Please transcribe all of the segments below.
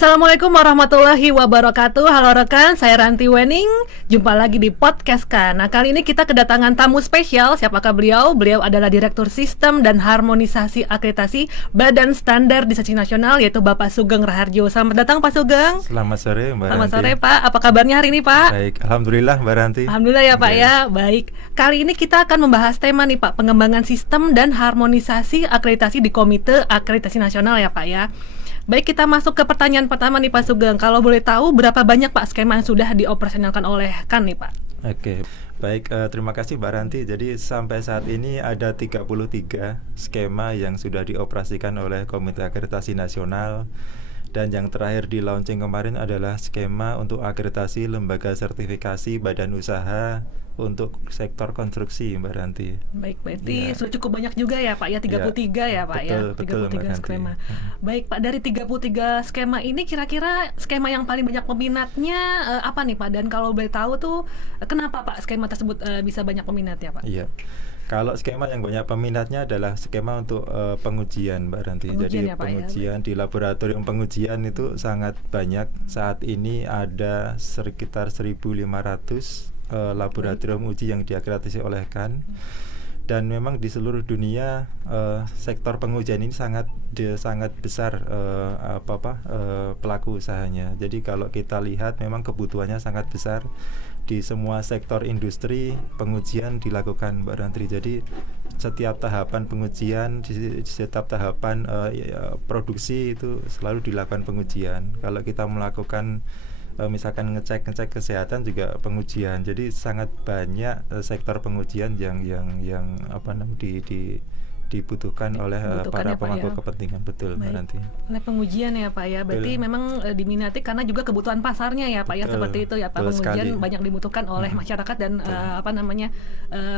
Assalamualaikum warahmatullahi wabarakatuh. Halo rekan, saya Ranti Wening. Jumpa lagi di podcast kan. Nah, kali ini kita kedatangan tamu spesial. Siapakah beliau? Beliau adalah Direktur Sistem dan Harmonisasi Akreditasi Badan Standarisasi Nasional, yaitu Bapak Sugeng Raharjo. Selamat datang Pak Sugeng. Selamat sore Mbak Selamat Ranti. sore Pak. Apa kabarnya hari ini Pak? Baik, Alhamdulillah Mbak Ranti. Alhamdulillah ya Pak ya. Baik. Kali ini kita akan membahas tema nih Pak, pengembangan sistem dan harmonisasi akreditasi di Komite Akreditasi Nasional ya Pak ya. Baik, kita masuk ke pertanyaan pertama nih Pak Sugeng. Kalau boleh tahu berapa banyak Pak skema yang sudah dioperasionalkan oleh KAN nih Pak? Oke, baik, terima kasih Mbak Ranti. Jadi sampai saat ini ada 33 skema yang sudah dioperasikan oleh Komite Akreditasi Nasional. Dan yang terakhir di launching kemarin adalah skema untuk akreditasi lembaga sertifikasi badan usaha untuk sektor konstruksi Mbak Ranti. Baik, berarti sudah cukup banyak juga ya Pak ya, 33 ya Pak betul, ya, 33 skema. Baik Pak, dari 33 skema ini kira-kira skema yang paling banyak peminatnya apa nih Pak? Dan kalau boleh tahu tuh kenapa Pak skema tersebut bisa banyak peminat ya Pak? Iya. Kalau skema yang banyak peminatnya adalah skema untuk pengujian Mbak Ranti. Pengujian Jadi ya, Pak, pengujian di laboratorium pengujian itu sangat banyak. Saat ini ada sekitar 1.500 laboratorium uji yang diakreditasi oleh KAN. Dan memang di seluruh dunia sektor pengujian ini sangat besar pelaku usahanya. Jadi kalau kita lihat memang kebutuhannya sangat besar. Di semua sektor industri pengujian dilakukan Mbak Rantri. Jadi setiap tahapan pengujian, di setiap tahapan produksi itu selalu dilakukan pengujian. Kalau kita melakukan misalkan ngecek kesehatan juga pengujian. Jadi sangat banyak sektor pengujian yang dibutuhkan oleh para pemangku kepentingan. Betul Mbak Ranti. Oleh pengujian ya Pak ya. Berarti memang diminati karena juga kebutuhan pasarnya ya Pak ya, seperti itu ya Pak. Pengujian banyak dibutuhkan oleh masyarakat dan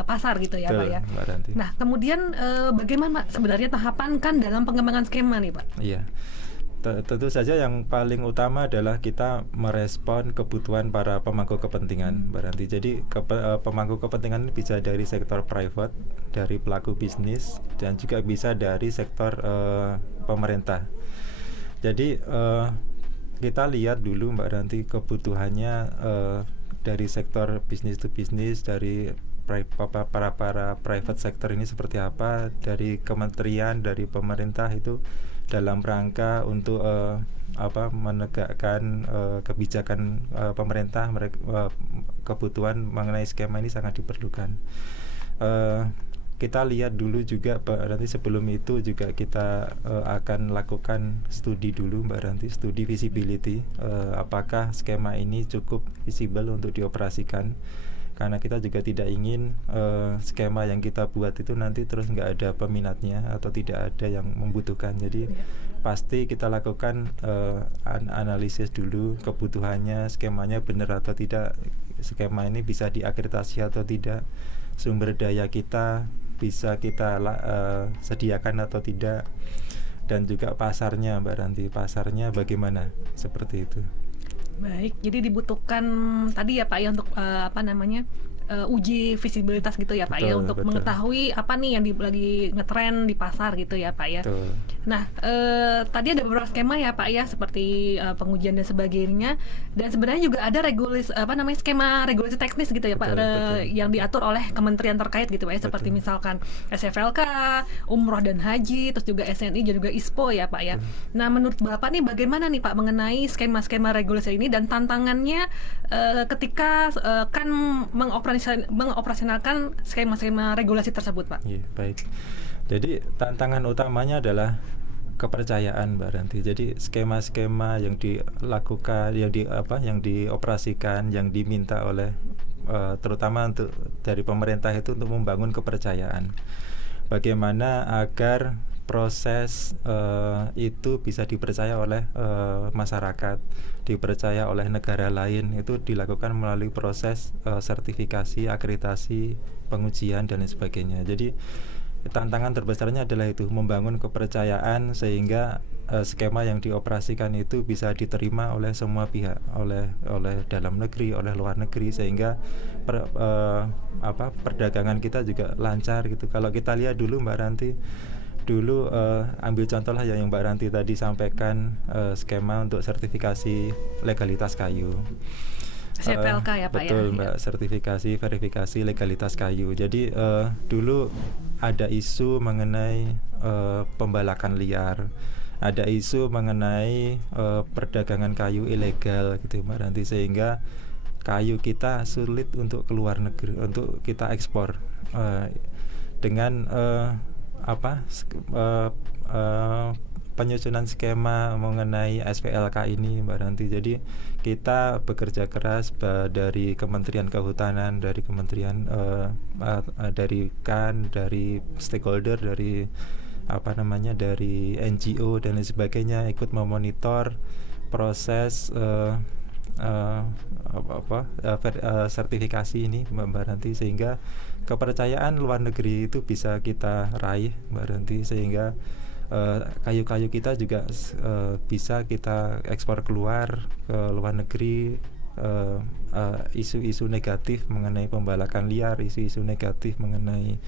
pasar gitu ya Pak ya. Mbak Ranti. Nah, kemudian bagaimana sebenarnya tahapan kan dalam pengembangan skema nih Pak? Iya. Tentu saja yang paling utama adalah kita merespon kebutuhan para pemangku kepentingan Mbak Ranti. Jadi pemangku kepentingan ini bisa dari sektor private, dari pelaku bisnis, dan juga bisa dari sektor pemerintah. Jadi kita lihat dulu Mbak Ranti kebutuhannya dari sektor bisnis to bisnis, dari para private sector ini seperti apa, dari kementerian, dari pemerintah itu dalam rangka untuk menegakkan kebijakan pemerintah. Kebutuhan mengenai skema ini sangat diperlukan. Kita lihat dulu juga Mbak Ranti, sebelum itu juga kita akan lakukan studi dulu Mbak Ranti, studi visibility, apakah skema ini cukup visible untuk dioperasikan. Karena kita juga tidak ingin skema yang kita buat itu nanti terus nggak ada peminatnya atau tidak ada yang membutuhkan. Jadi pasti kita lakukan analisis dulu kebutuhannya, skemanya benar atau tidak, skema ini bisa diakreditasi atau tidak, sumber daya kita bisa kita sediakan atau tidak, dan juga pasarnya Mbak Ranti, pasarnya bagaimana, seperti itu. Baik, jadi dibutuhkan tadi ya Pak ya untuk uji visibilitas gitu ya Pak ya, untuk mengetahui apa nih yang lagi ngetren di pasar gitu ya Pak ya. Betul. Nah, tadi ada beberapa skema ya Pak ya, seperti pengujian dan sebagainya, dan sebenarnya juga ada skema regulasi teknis gitu ya Pak, yang diatur oleh kementerian terkait gitu Pak ya, seperti misalkan SFLK, Umroh dan Haji, terus juga SNI dan juga ISPO ya Pak ya. Nah, menurut Bapak nih bagaimana nih Pak mengenai skema-skema regulasi ini dan tantangannya ketika kan mengoperasionalkan skema-skema regulasi tersebut Pak? Iya, baik. Jadi tantangan utamanya adalah kepercayaan Mbak Ranti. Jadi skema-skema yang dilakukan, yang dioperasikan, yang diminta oleh terutama untuk dari pemerintah itu untuk membangun kepercayaan. Bagaimana agar proses itu bisa dipercaya oleh masyarakat, dipercaya oleh negara lain, itu dilakukan melalui proses sertifikasi, akreditasi, pengujian dan lain sebagainya. Jadi tantangan terbesarnya adalah itu, membangun kepercayaan sehingga skema yang dioperasikan itu bisa diterima oleh semua pihak, oleh dalam negeri, oleh luar negeri, sehingga perdagangan kita juga lancar gitu. Kalau kita lihat dulu Mbak Ranti, dulu ambil contoh lah yang Mbak Ranti tadi sampaikan, skema untuk sertifikasi legalitas kayu. CVLK ya Pak betul, ya. Mbak, sertifikasi verifikasi legalitas kayu. Jadi dulu ada isu mengenai pembalakan liar, ada isu mengenai perdagangan kayu ilegal gitu Mbak Ranti, sehingga kayu kita sulit untuk keluar negeri, untuk kita ekspor dengan penyusunan skema mengenai SVLK ini Mbak Ranti. Jadi kita bekerja keras dari Kementerian Kehutanan, dari Kementerian dari KAN, dari stakeholder, dari dari NGO dan lain sebagainya, ikut memonitor proses sertifikasi ini Mbak Ranti, sehingga kepercayaan luar negeri itu bisa kita raih Mbak Ranti, sehingga kayu-kayu kita juga bisa kita ekspor keluar ke luar negeri. Isu-isu negatif mengenai pembalakan liar, isu-isu negatif mengenai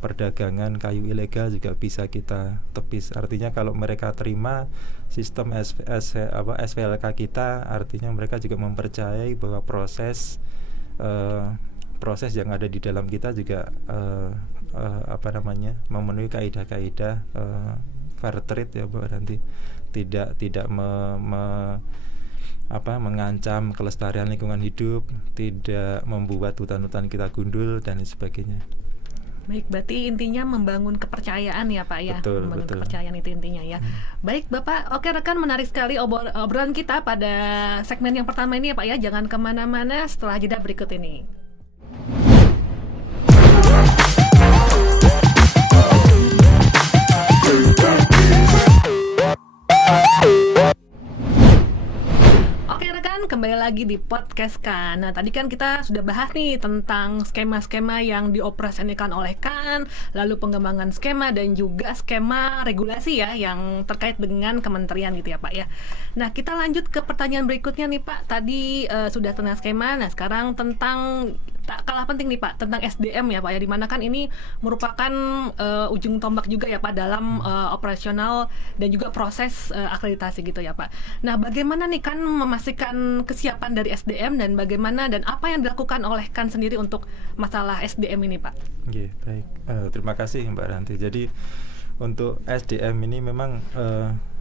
perdagangan kayu ilegal juga bisa kita tepis. Artinya kalau mereka terima sistem SVLK kita, artinya mereka juga mempercayai bahwa proses yang ada di dalam kita juga memenuhi kaidah-kaidah fair trade ya Mbak Ranti, tidak mengancam kelestarian lingkungan hidup, tidak membuat hutan-hutan kita gundul dan sebagainya. Baik, berarti intinya membangun kepercayaan ya Pak ya. Betul, membangun betul. kepercayaan itu intinya ya. Baik Bapak, oke rekan, menarik sekali obrolan kita pada segmen yang pertama ini ya Pak ya. Jangan kemana-mana setelah jeda berikut ini. Kembali lagi di podcast KAN. Nah, tadi kan kita sudah bahas nih tentang skema-skema yang dioperasikan oleh KAN, lalu pengembangan skema dan juga skema regulasi ya yang terkait dengan kementerian gitu ya Pak ya. Nah, kita lanjut ke pertanyaan berikutnya nih Pak. Tadi sudah tentang skema, nah sekarang tentang tak kalah penting nih Pak, tentang SDM ya Pak ya, dimana kan ini merupakan ujung tombak juga ya Pak dalam operasional dan juga proses akreditasi gitu ya Pak. Nah, bagaimana nih kan memastikan kesiapan dari SDM dan bagaimana dan apa yang dilakukan oleh KAN sendiri untuk masalah SDM ini Pak? Oke, baik. Terima kasih Mbak Ranti. Jadi untuk SDM ini memang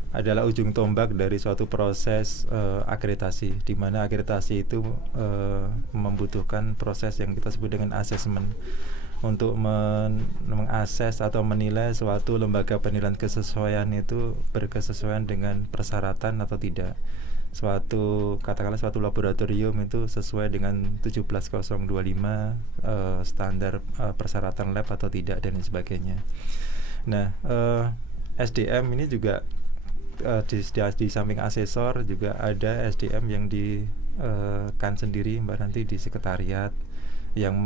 adalah ujung tombak dari suatu proses akreditasi, di mana akreditasi itu membutuhkan proses yang kita sebut dengan asesmen untuk mengakses atau menilai suatu lembaga penilaian kesesuaian itu berkesesuaian dengan persyaratan atau tidak. Katakanlah suatu laboratorium itu sesuai dengan 17025 standar persyaratan lab atau tidak dan sebagainya. Nah, SDM ini juga di samping asesor juga ada SDM yang di KAN sendiri Mbak Ranti, di sekretariat yang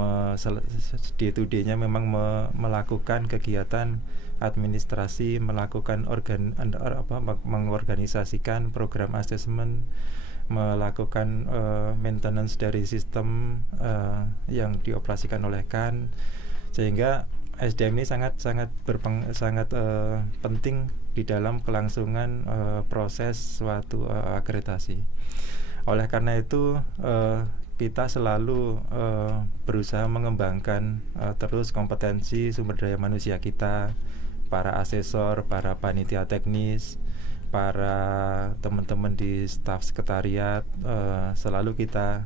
day-to-day-nya memang melakukan kegiatan administrasi, melakukan mengorganisasikan program asesmen, melakukan maintenance dari sistem yang dioperasikan oleh KAN, sehingga SDM ini sangat penting di dalam kelangsungan proses suatu akreditasi. Oleh karena itu kita selalu berusaha mengembangkan terus kompetensi sumber daya manusia kita, para asesor, para panitia teknis, para teman-teman di staf sekretariat, selalu kita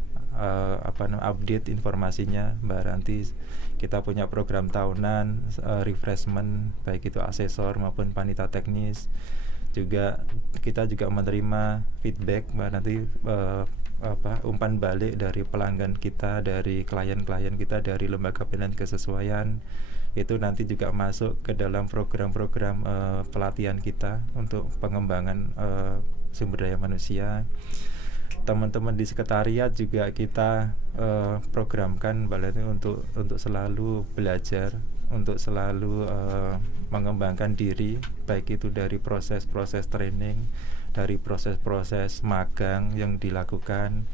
update informasinya Mbak Ranti. Kita punya program tahunan refreshment, baik itu asesor maupun panitia teknis. Kita juga menerima feedback Mbak Ranti, umpan balik dari pelanggan kita, dari klien-klien kita, dari lembaga penilaian kesesuaian. Itu nanti juga masuk ke dalam program-program pelatihan kita untuk pengembangan sumber daya manusia. Teman-teman di sekretariat juga kita programkan untuk selalu belajar, untuk selalu mengembangkan diri, baik itu dari proses-proses training, dari proses-proses magang yang dilakukan,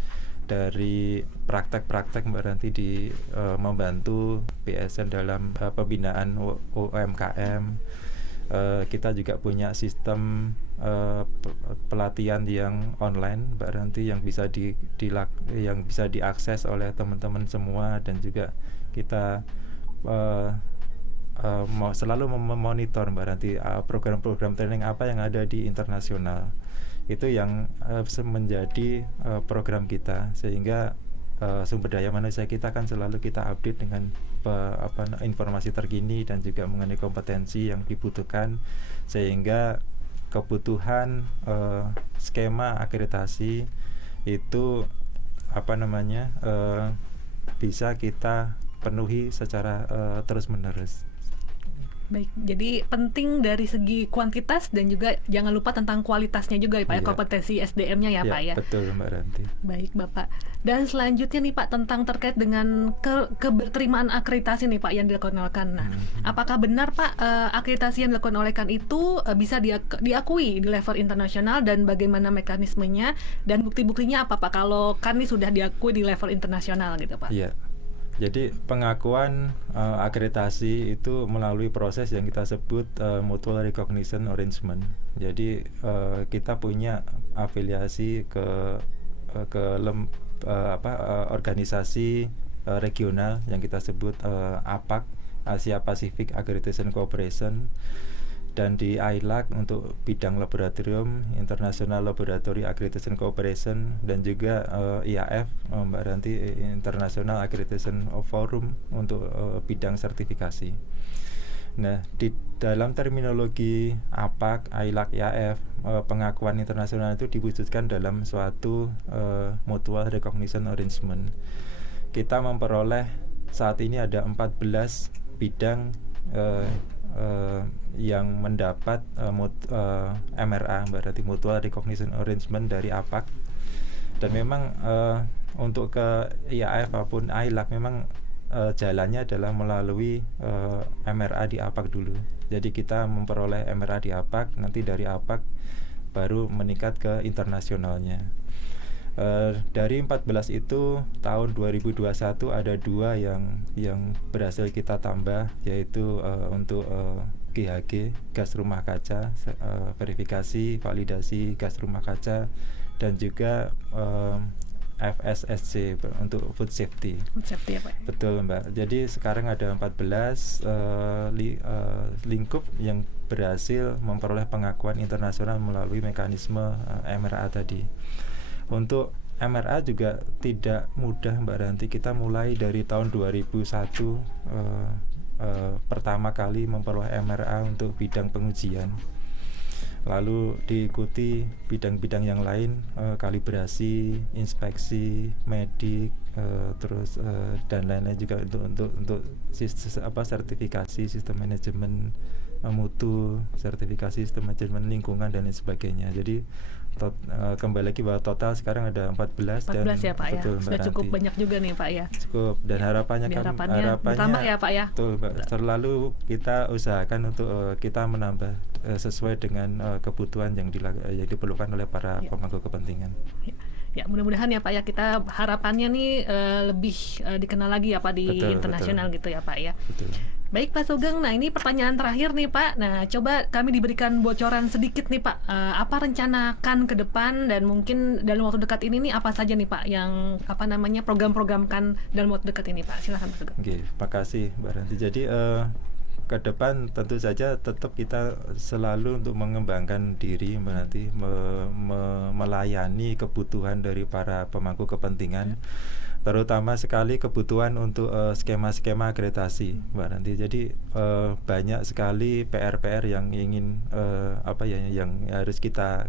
dari praktek-praktek Mbak Ranti membantu PSN dalam pembinaan UMKM, Kita juga punya sistem pelatihan yang online, Mbak Ranti, yang bisa yang bisa diakses oleh teman-teman semua, dan juga kita selalu memonitor, Mbak Ranti, program-program training apa yang ada di internasional. Itu yang menjadi program kita, sehingga sumber daya manusia kita kan selalu kita update dengan informasi terkini dan juga mengenai kompetensi yang dibutuhkan, sehingga kebutuhan skema akreditasi itu bisa kita penuhi secara terus-menerus. Baik, jadi penting dari segi kuantitas dan juga jangan lupa tentang kualitasnya juga ya Pak, ya, kompetensi SDM-nya ya Pak ya. Betul Mbak Ranti. Baik Bapak. Dan selanjutnya nih Pak, tentang terkait dengan keberterimaan akreditasi nih Pak yang dilakukan. Nah, apakah benar Pak akreditasi yang dilakukan oleh KAN itu bisa diakui di level internasional, dan bagaimana mekanismenya dan bukti-buktinya apa Pak kalau KAN ini sudah diakui di level internasional gitu Pak? Iya. Jadi pengakuan akreditasi itu melalui proses yang kita sebut Mutual Recognition Arrangement. Jadi kita punya afiliasi ke organisasi regional yang kita sebut APAC, Asia Pacific Accreditation Cooperation, dan di ILAC untuk bidang laboratorium, International Laboratory Accreditation Cooperation, dan juga IAF, Mbak Ranti, International Accreditation Forum untuk bidang sertifikasi. Nah, di dalam terminologi APAC, ILAC, IAF, pengakuan internasional itu diwujudkan dalam suatu Mutual Recognition Arrangement. Kita memperoleh saat ini ada 14 bidang yang mendapat MRA, berarti Mutual Recognition Arrangement dari APAC. Dan memang untuk ke IAF maupun ILAC memang jalannya adalah melalui MRA di APAC dulu. Jadi kita memperoleh MRA di APAC, nanti dari APAC baru meningkat ke internasionalnya. Dari 14 itu tahun 2021 ada 2 yang berhasil kita tambah, yaitu untuk GHG, gas rumah kaca, verifikasi validasi gas rumah kaca, dan juga FSSC untuk food safety. Food safety ya Pak? Betul Mbak. Jadi sekarang ada 14 lingkup yang berhasil memperoleh pengakuan internasional melalui mekanisme MRA tadi. Untuk MRA juga tidak mudah Mbak Ranti. Kita mulai dari tahun 2001 pertama kali memperoleh MRA untuk bidang pengujian. Lalu diikuti bidang-bidang yang lain, kalibrasi, inspeksi, medik, terus dan lain-lain juga untuk sertifikasi sistem manajemen mutu, sertifikasi sistem manajemen lingkungan, dan lain sebagainya. Jadi kembali lagi bahwa total sekarang ada 14 dan ya Pak, betul, ya. Sudah cukup banyak juga nih Pak ya. Cukup, dan harapannya bertambah ya Pak ya. Betul, selalu kita usahakan untuk kita menambah sesuai dengan kebutuhan yang diperlukan oleh para pemangku kepentingan. Ya, mudah-mudahan ya Pak ya, kita harapannya nih lebih dikenal lagi ya Pak di internasional gitu ya Pak ya. Betul. Baik Pak Sugeng, nah ini pertanyaan terakhir nih Pak. Nah, coba kami diberikan bocoran sedikit nih Pak, apa rencana KAN ke depan, dan mungkin dalam waktu dekat ini nih apa saja nih Pak yang program-program KAN dalam waktu dekat ini Pak. Silakan Pak Sugeng. Oke, terima kasih Mbak Ranti. Jadi ke depan tentu saja tetap kita selalu untuk mengembangkan diri, Mbak Ranti, melayani kebutuhan dari para pemangku kepentingan. Terutama sekali kebutuhan untuk skema-skema akreditasi, Mbak Ranti. Jadi banyak sekali PR-PR yang ingin yang harus kita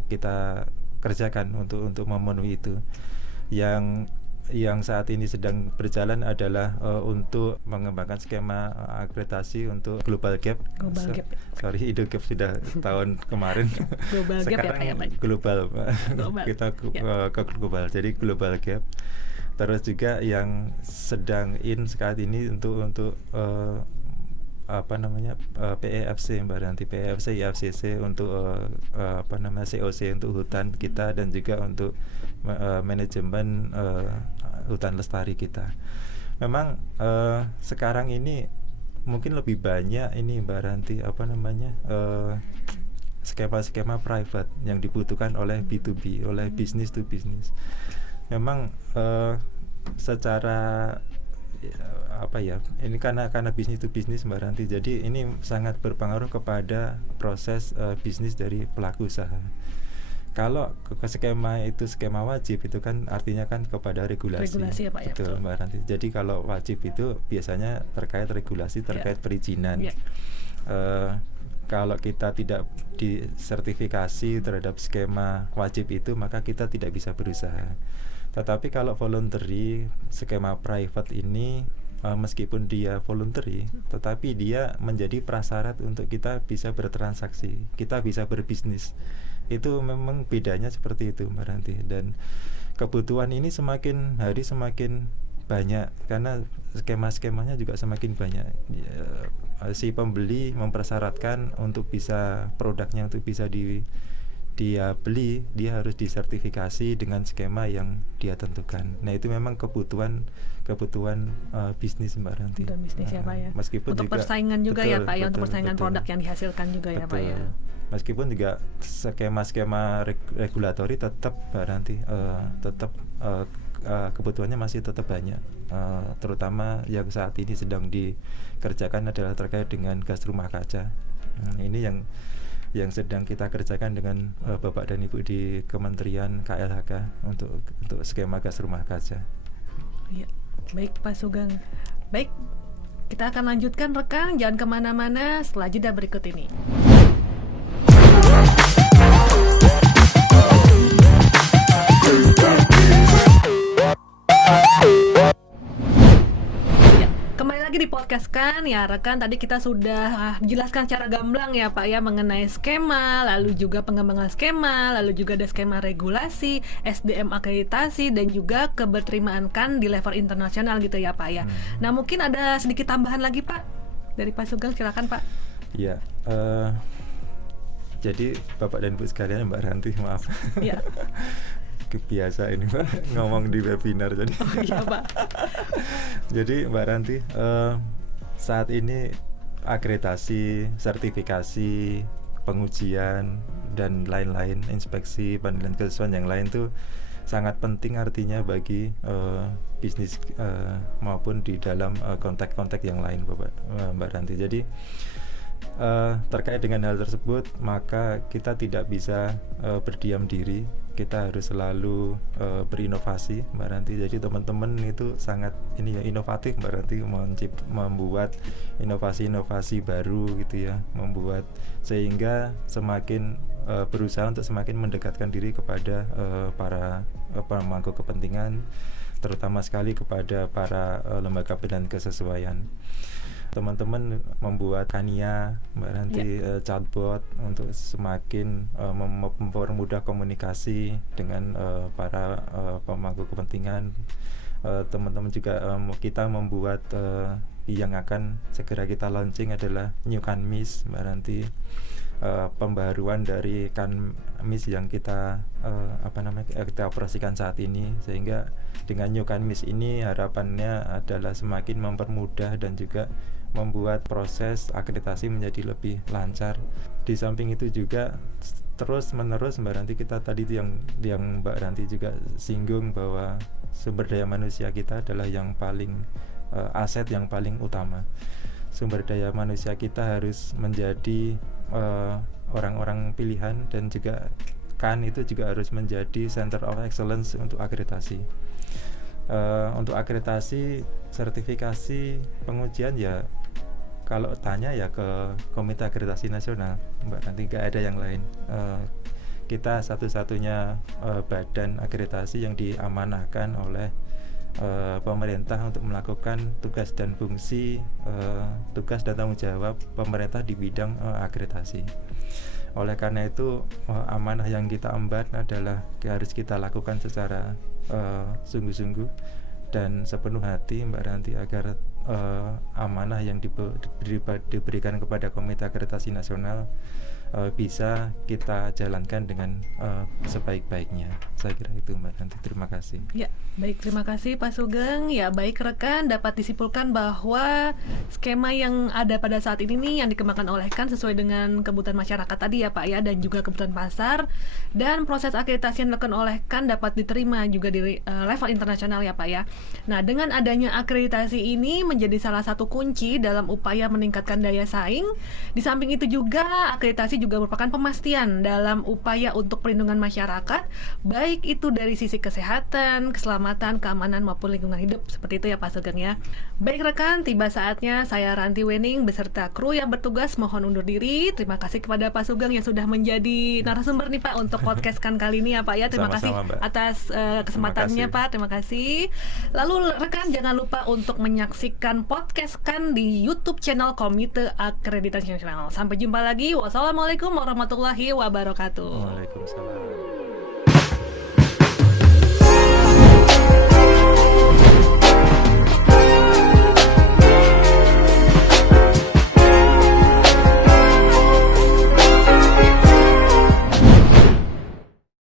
kerjakan untuk memenuhi itu. Yang saat ini sedang berjalan adalah untuk mengembangkan skema akreditasi untuk Global Gap. Sorry, Indo Gap sudah tahun kemarin. Global Sekarang Gap ya Pak? Global. Kita ke Global. Jadi Global Gap. Terus juga yang sedang saat ini untuk PEFC, Mbak Ranti, PEFC, IFCC untuk COC untuk hutan kita, dan juga untuk manajemen hutan lestari kita. Memang sekarang ini mungkin lebih banyak ini Mbak Ranti skema-skema private yang dibutuhkan oleh B2B, oleh business to business. Memang secara ini karena bisnis to bisnis Mbak Ranti, jadi ini sangat berpengaruh kepada proses bisnis dari pelaku usaha. Kalau ke skema itu skema wajib itu kan artinya kan kepada regulasi ya, Pak, betul ya, Mbak Ranti. Jadi kalau wajib itu biasanya terkait regulasi, terkait perizinan. Kalau kita tidak disertifikasi terhadap skema wajib itu, maka kita tidak bisa berusaha. Tetapi kalau voluntary, skema private ini meskipun dia voluntary, tetapi dia menjadi prasyarat untuk kita bisa bertransaksi, kita bisa berbisnis. Itu memang bedanya seperti itu Mbak Ranti. Dan kebutuhan ini semakin hari semakin banyak karena skema-skemanya juga semakin banyak. Si pembeli mempersyaratkan untuk bisa produknya untuk bisa dia beli, dia harus disertifikasi dengan skema yang dia tentukan. Nah itu memang kebutuhan bisnis Mbak Ranti. Bisnis ya Pak ya. Meskipun untuk juga, persaingan juga ya Pak ya, untuk persaingan betul. produk yang dihasilkan juga ya Pak ya. Meskipun juga skema-skema regulatori tetap Mbak Ranti, kebutuhannya masih tetap banyak. Terutama yang saat ini sedang dikerjakan adalah terkait dengan gas rumah kaca. Ini yang sedang kita kerjakan dengan Bapak dan Ibu di Kementerian KLHK untuk skema gas rumah kaca. Ya, baik Pak Sugeng. Baik, kita akan lanjutkan rekan, jangan kemana-mana setelah jeda berikut ini. Kembali lagi di podcast kan ya rekan, tadi kita sudah jelaskan secara gamblang ya Pak ya mengenai skema, lalu juga pengembangan skema, lalu juga ada skema regulasi, SDM akreditasi, dan juga keberterimaan kan di level internasional gitu ya Pak ya. Nah mungkin ada sedikit tambahan lagi Pak dari Pak Sugeng, silakan Pak. Iya, jadi Bapak dan Ibu sekalian, Mbak Ranti, maaf. Iya. Biasa ini Mbak ngomong di webinar jadi. Oh iya Pak. Jadi Mbak Ranti, saat ini akreditasi, sertifikasi, pengujian dan lain-lain, inspeksi, penilaian kesesuaian yang lain tuh sangat penting artinya bagi bisnis maupun di dalam konteks-konteks yang lain Mbak Ranti. Jadi terkait dengan hal tersebut maka kita tidak bisa berdiam diri, kita harus selalu berinovasi Mbak Ranti. Jadi teman-teman itu sangat inovatif Mbak Ranti, membuat inovasi-inovasi baru gitu ya, membuat sehingga semakin berusaha untuk semakin mendekatkan diri kepada para pemangku kepentingan, terutama sekali kepada para lembaga penilaian kesesuaian. Teman-teman membuat Kania Mbak Ranti, chatbot untuk semakin mempermudah komunikasi dengan para pemangku kepentingan. Teman-teman juga kita membuat yang akan segera kita launching adalah New Kanmis Mbak Ranti, pembaruan dari Kanmis yang kita kita operasikan saat ini, sehingga dengan New Kanmis ini harapannya adalah semakin mempermudah dan juga membuat proses akreditasi menjadi lebih lancar. Di samping itu juga terus menerus Mbak Ranti, kita tadi yang Mbak Ranti juga singgung bahwa sumber daya manusia kita adalah yang paling aset yang paling utama. Sumber daya manusia kita harus menjadi orang-orang pilihan, dan juga kan itu juga harus menjadi center of excellence untuk akreditasi. Untuk akreditasi, sertifikasi, pengujian ya kalau tanya ya ke Komite Akreditasi Nasional Mbak, nanti nggak ada yang lain. Kita satu-satunya badan akreditasi yang diamanahkan oleh pemerintah untuk melakukan tugas dan fungsi, tugas dan tanggung jawab pemerintah di bidang akreditasi. Oleh karena itu amanah yang kita emban adalah harus kita lakukan secara sungguh-sungguh dan sepenuh hati Mbak Ranti, agar amanah yang diberikan kepada Komite Akreditasi Nasional bisa kita jalankan dengan sebaik-baiknya. Saya kira itu Mbak Nanti. Terima kasih. Ya, baik, terima kasih Pak Sugeng. Ya, baik rekan, dapat disimpulkan bahwa skema yang ada pada saat ini nih yang dikembangkan oleh KAN sesuai dengan kebutuhan masyarakat tadi ya Pak ya, dan juga kebutuhan pasar, dan proses akreditasi yang dilakukan oleh KAN dapat diterima juga di level internasional ya Pak ya. Nah, dengan adanya akreditasi ini menjadi salah satu kunci dalam upaya meningkatkan daya saing. Di samping itu juga akreditasi juga merupakan pemastian dalam upaya untuk perlindungan masyarakat, baik itu dari sisi kesehatan, keselamatan, keamanan maupun lingkungan hidup. Seperti itu ya Pak Sugeng ya. Baik rekan, tiba saatnya saya Ranti Wening beserta kru yang bertugas mohon undur diri. Terima kasih kepada Pak Sugeng yang sudah menjadi narasumber nih Pak untuk podcast KAN kali ini ya Pak ya. Terima kasih atas kesempatannya Pak. Terima kasih. Lalu rekan jangan lupa untuk menyaksikan podcast KAN di YouTube channel Komite Akreditasi Nasional. Sampai jumpa lagi. Wassalamualaikum warahmatullahi wabarakatuh. Waalaikumsalam.